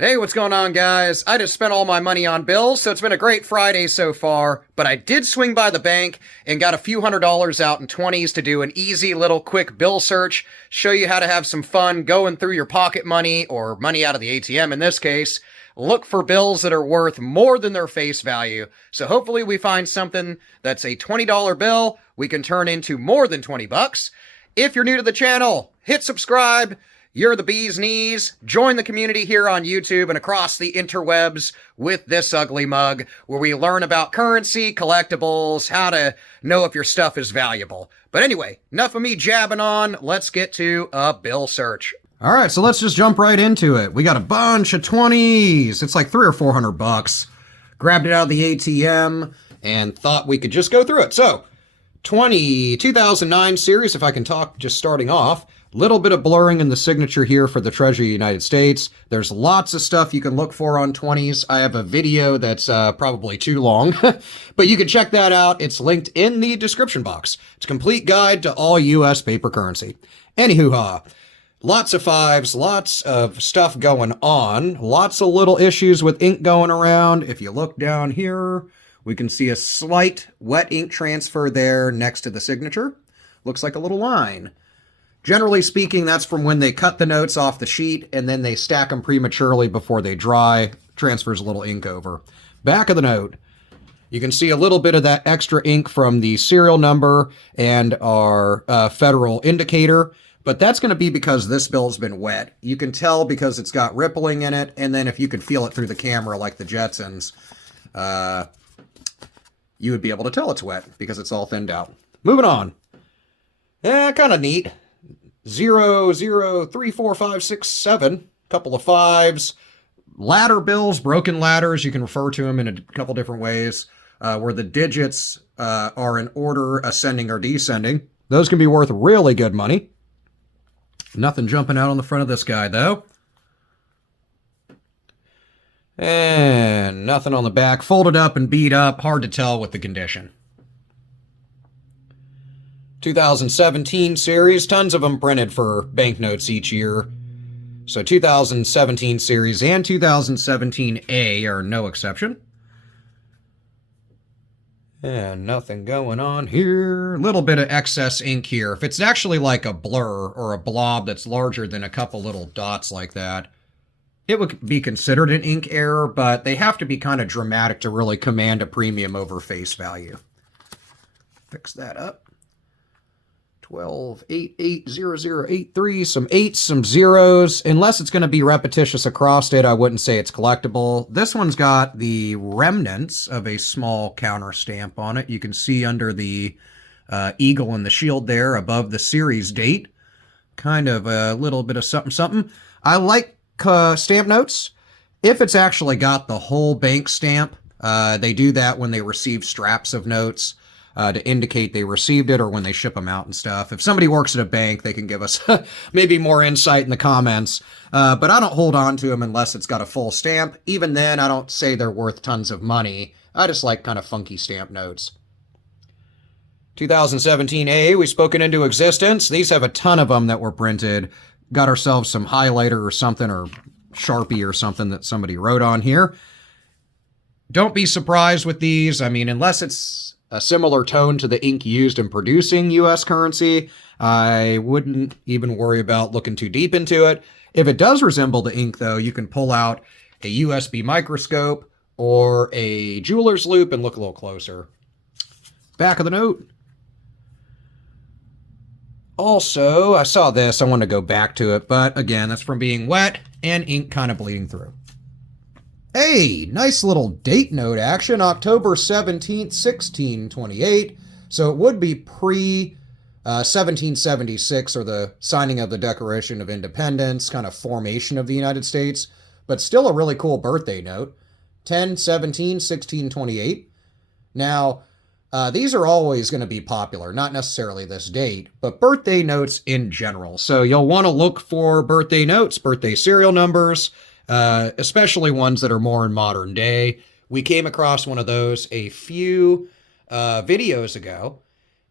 Hey, what's going on, guys? I just spent all my money on bills, so it's been a great Friday so far. But I did swing by the bank and got a few $100s out in 20s to do an easy little quick bill search, show you how to have some fun going through your pocket money, or money out of the ATM in this case. Look for bills that are worth more than their face value. So hopefully we find something that's a $20 bill we can turn into more than 20 bucks. If you're new to the channel, hit subscribe. You're the bee's knees. Join the community here on YouTube and across the interwebs with this ugly mug, where we learn about currency, collectibles, how to know if your stuff is valuable. But anyway, enough of me jabbing on. Let's get to a bill search. All right, so let's just jump right into it. We got a bunch of 20s. It's like 300 or 400 bucks. Grabbed it out of the ATM and thought we could just go through it. So, 2009 series, if I can talk just starting off. Little bit of blurring in the signature here for the Treasury of the United States. There's lots of stuff you can look for on 20s. I have a video that's probably too long, but you can check that out. It's linked in the description box. It's a complete guide to all U.S. paper currency. Anywho-ha. Lots of fives, lots of stuff going on, lots of little issues with ink going around. If you look down here, we can see a slight wet ink transfer there next to the signature. Looks like a little line. Generally speaking, that's from when they cut the notes off the sheet and then they stack them prematurely before they dry. Transfers a little ink over. Back of the note, you can see a little bit of that extra ink from the serial number and our federal indicator, but that's going to be because this bill's been wet. You can tell because it's got rippling in it, and then if you could feel it through the camera like the Jetsons, you would be able to tell it's wet because it's all thinned out. Moving on. Kind of neat. 0, 0, 3, 4, 5, 6, 7. Couple of fives. Ladder bills, broken ladders. You can refer to them in a couple different ways, where the digits are in order, ascending or descending. Those can be worth really good money. Nothing jumping out on the front of this guy, though. And nothing on the back. Folded up and beat up. Hard to tell with the condition. 2017 series, tons of them printed for banknotes each year. So 2017 series and 2017A are no exception. And nothing going on here. Little bit of excess ink here. If it's actually like a blur or a blob that's larger than a couple little dots like that, it would be considered an ink error, but they have to be kind of dramatic to really command a premium over face value. Fix that up. 12, 8, 8, 0, 0, 8, 3, some 8s, some 0s. Unless it's going to be repetitious across it, I wouldn't say it's collectible. This one's got the remnants of a small counter stamp on it. You can see under the eagle and the shield there above the series date. Kind of a little bit of something, something. I like stamp notes. If it's actually got the whole bank stamp, they do that when they receive straps of notes. To indicate they received it or when they ship them out and stuff. If somebody works at a bank, they can give us maybe more insight in the comments. But I don't hold on to them unless it's got a full stamp. Even then, I don't say they're worth tons of money. I just like kind of funky stamp notes. 2017A, we've spoken into existence. These have a ton of them that were printed. Got ourselves some highlighter or something, or Sharpie or something that somebody wrote on here. Don't be surprised with these. I mean, unless it's a similar tone to the ink used in producing U.S. currency, I wouldn't even worry about looking too deep into it. If it does resemble the ink, though, you can pull out a USB microscope or a jeweler's loupe and look a little closer. Back of the note. Also, I saw this. I want to go back to it, but again, that's from being wet and ink kind of bleeding through. Hey, nice little date note action, October 17th, 1628. So it would be pre-1776, or the signing of the Declaration of Independence, kind of formation of the United States, but still a really cool birthday note. 10/17/1628. Now, these are always going to be popular, not necessarily this date, but birthday notes in general. So you'll want to look for birthday notes, birthday serial numbers, especially ones that are more in modern day. We came across one of those a few videos ago,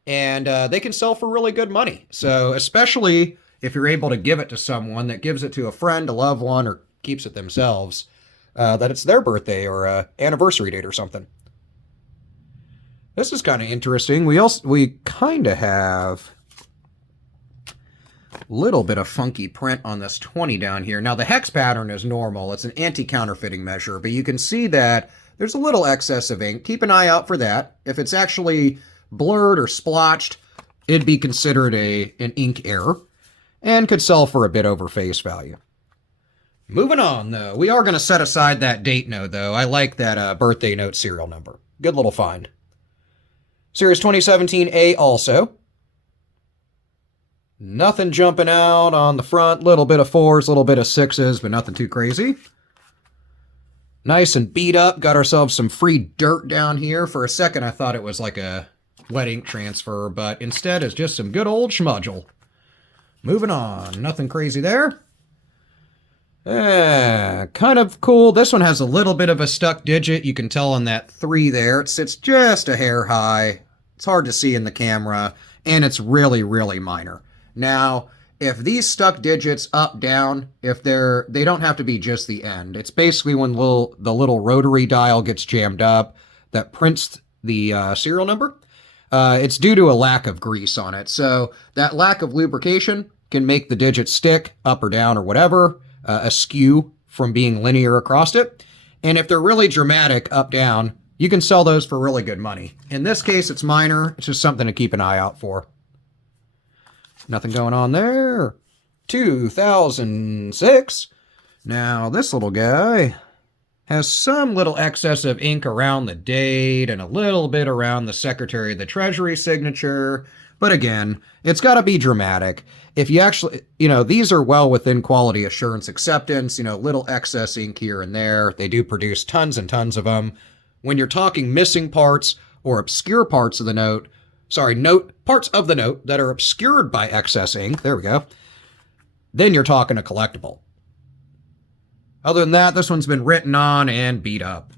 and they can sell for really good money. So especially if you're able to give it to someone that gives it to a friend, a loved one, or keeps it themselves, that it's their birthday or anniversary date or something. This is kind of interesting. We kind of have a little bit of funky print on this 20 down here. Now the hex pattern is normal. It's an anti-counterfeiting measure, but you can see that there's a little excess of ink. Keep an eye out for that. If it's actually blurred or splotched, it'd be considered an ink error and could sell for a bit over face value. Moving on, though. We are going to set aside that date note, though. I like that birthday note serial number. Good little find. Series 2017A also. Nothing jumping out on the front. Little bit of 4s, little bit of 6s, but nothing too crazy. Nice and beat up. Got ourselves some free dirt down here. For a second, I thought it was like a wet ink transfer, but instead it's just some good old schmudgel. Moving on. Nothing crazy there. Kind of cool. This one has a little bit of a stuck digit. You can tell on that 3 there. It sits just a hair high. It's hard to see in the camera, and it's really, really minor. Now, if these stuck digits up, down, if they don't have to be just the end. It's basically when the little rotary dial gets jammed up that prints the serial number. It's due to a lack of grease on it. So that lack of lubrication can make the digits stick up or down or whatever, askew from being linear across it. And if they're really dramatic up, down, you can sell those for really good money. In this case, it's minor. It's just something to keep an eye out for. Nothing going on there. 2006. Now, this little guy has some little excess of ink around the date and a little bit around the Secretary of the Treasury signature. But again, it's got to be dramatic. If you actually, these are well within quality assurance acceptance, little excess ink here and there. They do produce tons and tons of them. When you're talking missing parts or obscure parts of the note, parts of the note that are obscured by excess ink, there we go, then you're talking a collectible. Other than that, this one's been written on and beat up.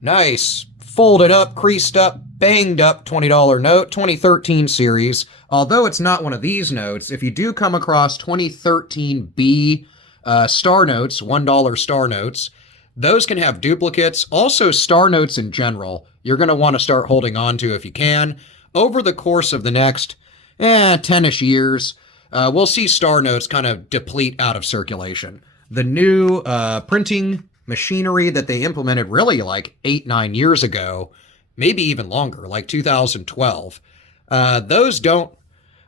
Nice, folded up, creased up, banged up $20 note, 2013 series. Although it's not one of these notes, if you do come across 2013B star notes, $1 star notes, those can have duplicates. Also, star notes in general, you're going to want to start holding on to if you can. Over the course of the next 10-ish years, we'll see star notes kind of deplete out of circulation. The new printing machinery that they implemented really like 8-9 years ago, maybe even longer, like 2012, those don't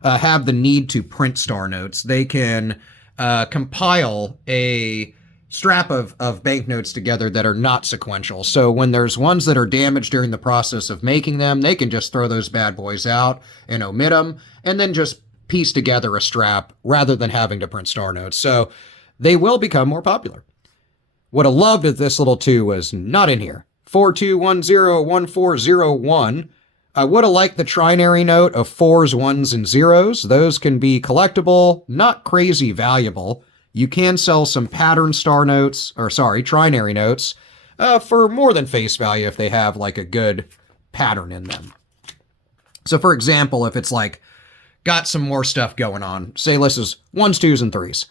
have the need to print star notes. They can compile a strap of banknotes together that are not sequential. So when there's ones that are damaged during the process of making them, they can just throw those bad boys out and omit them, and then just piece together a strap rather than having to print star notes. So they will become more popular. What I loved at this little 2 was not in here. 42101401. I would have liked the trinary note of 4s, 1s, and 0s. Those can be collectible, not crazy valuable. You can sell some pattern trinary notes for more than face value if they have like a good pattern in them. So for example, if it's like got some more stuff going on, say this is 1s, 2s, and 3s.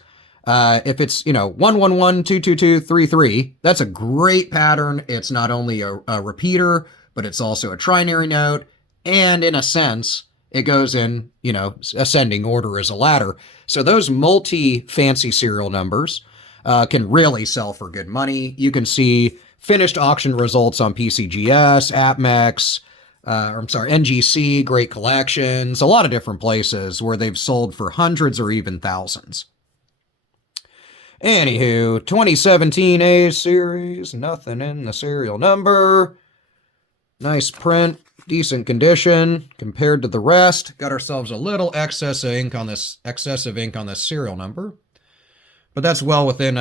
If it's, 111, 222, 33, that's a great pattern. It's not only a repeater, but it's also a trinary note. And in a sense, it goes in, ascending order as a ladder. So those multi-fancy serial numbers can really sell for good money. You can see finished auction results on PCGS, APMEX, NGC, Great Collections, a lot of different places where they've sold for hundreds or even thousands. Anywho, 2017 A series, nothing in the serial number. Nice print, decent condition compared to the rest. Got ourselves a little excessive ink on this serial number, but that's well within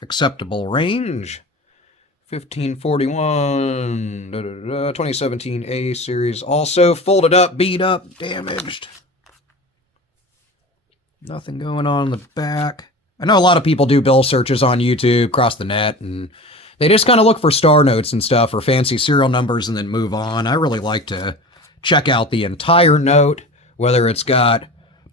acceptable range. 1541, 2017 A series, also folded up, beat up, damaged. Nothing going on in the back. I know a lot of people do bill searches on YouTube, across the net, and they just kind of look for star notes and stuff or fancy serial numbers and then move on. I really like to check out the entire note, whether it's got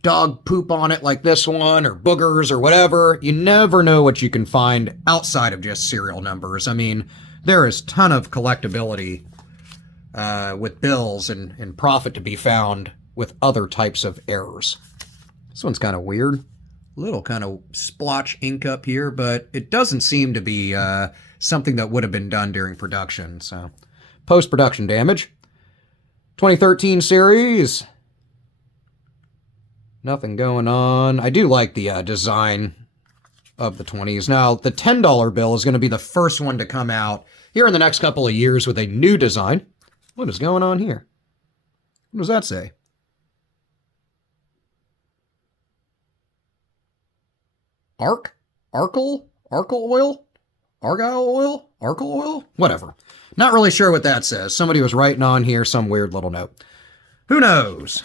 dog poop on it like this one, or boogers or whatever. You never know what you can find outside of just serial numbers. I mean, there is a ton of collectability with bills and profit to be found with other types of errors. This one's kind of weird. Little kind of splotch ink up here, but it doesn't seem to be something that would have been done during production. So, post-production damage. 2013 series. Nothing going on. I do like the design of the 20s. Now, the $10 bill is going to be the first one to come out here in the next couple of years with a new design. What is going on here? What does that say? Argyle oil? Argyle oil? Whatever. Not really sure what that says. Somebody was writing on here some weird little note. Who knows?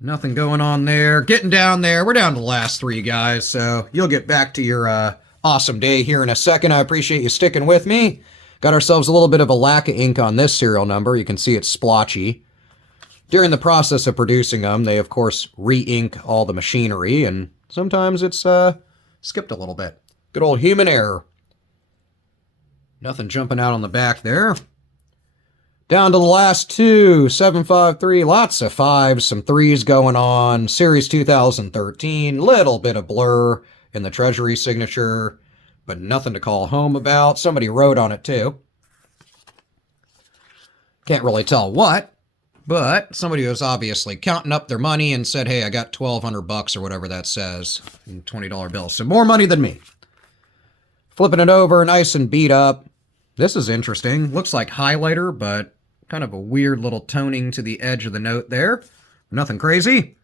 Nothing going on there. Getting down there. We're down to the last three, guys, so you'll get back to your awesome day here in a second. I appreciate you sticking with me. Got ourselves a little bit of a lack of ink on this serial number. You can see it's splotchy. During the process of producing them, they, of course, re-ink all the machinery, and sometimes it's skipped a little bit. Good old human error. Nothing jumping out on the back there. Down to the last two, 753, lots of fives, some threes going on. Series 2013, little bit of blur in the Treasury signature, but nothing to call home about. Somebody wrote on it too. Can't really tell what, but somebody was obviously counting up their money and said, hey, I got $1,200 or whatever that says in $20 bills. So more money than me. Flipping it over, nice and beat up. This is interesting. Looks like highlighter, but kind of a weird little toning to the edge of the note there. Nothing crazy.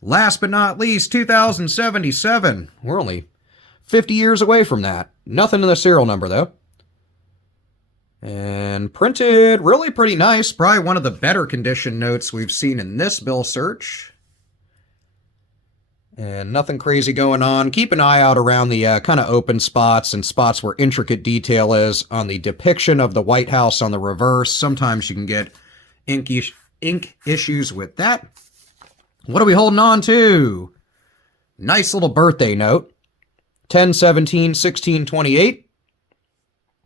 Last but not least, 2077. We're only 50 years away from that. Nothing in the serial number, though. And printed, really pretty nice. Probably one of the better condition notes we've seen in this bill search. And nothing crazy going on. Keep an eye out around the kind of open spots and spots where intricate detail is on the depiction of the White House on the reverse. Sometimes you can get ink issues with that. What are we holding on to? Nice little birthday note. 10/17/1628.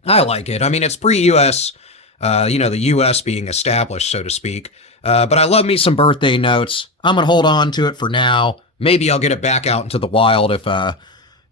I like it. I mean, it's pre-U.S., the U.S. being established, so to speak. But I love me some birthday notes. I'm going to hold on to it for now. Maybe I'll get it back out into the wild if none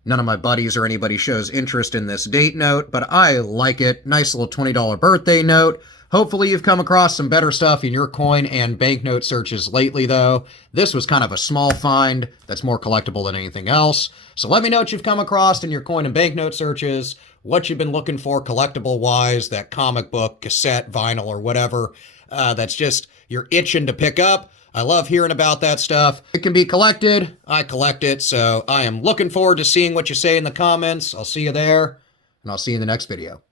of my buddies or anybody shows interest in this date note. But I like it. Nice little $20 birthday note. Hopefully you've come across some better stuff in your coin and banknote searches lately, though. This was kind of a small find that's more collectible than anything else. So let me know what you've come across in your coin and banknote searches, what you've been looking for collectible-wise, that comic book, cassette, vinyl, or whatever that's just you're itching to pick up. I love hearing about that stuff. It can be collected. I collect it, so I am looking forward to seeing what you say in the comments. I'll see you there, and I'll see you in the next video.